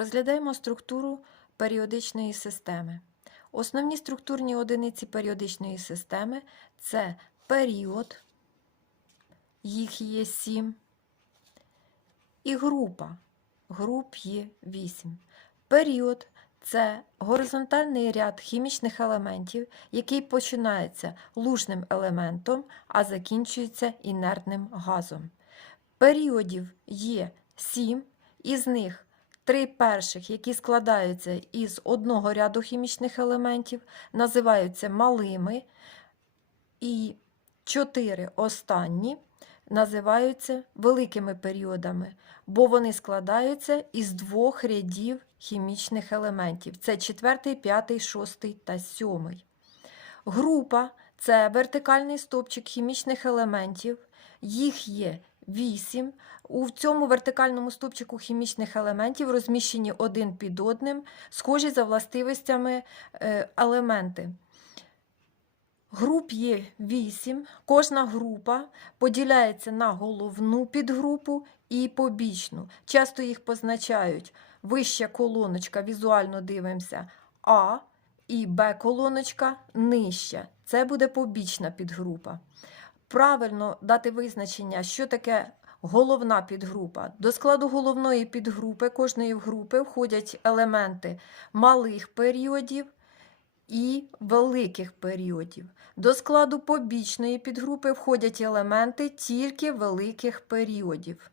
Розглядаємо структуру періодичної системи. Основні структурні одиниці періодичної системи це період, їх є 7, і група, груп є 8. Період це горизонтальний ряд хімічних елементів, який починається лужним елементом, а закінчується інертним газом. Періодів є 7, із них три перших, які складаються із одного ряду хімічних елементів, називаються малими, і чотири останні називаються великими періодами, бо вони складаються із двох рядів хімічних елементів. Це четвертий, п'ятий, шостий та сьомий. Група це вертикальний стовпчик хімічних елементів. Їх є 8. У цьому вертикальному стовпчику хімічних елементів розміщені один під одним, схожі за властивостями е, елементи. Груп є 8. Кожна група поділяється на головну підгрупу і побічну. Часто їх позначають вища колоночка, візуально дивимося, А і Б колоночка нижча. Це буде побічна підгрупа. Правильно дати визначення, що таке головна підгрупа. До складу головної підгрупи кожної групи входять елементи малих періодів і великих періодів. До складу побічної підгрупи входять елементи тільки великих періодів.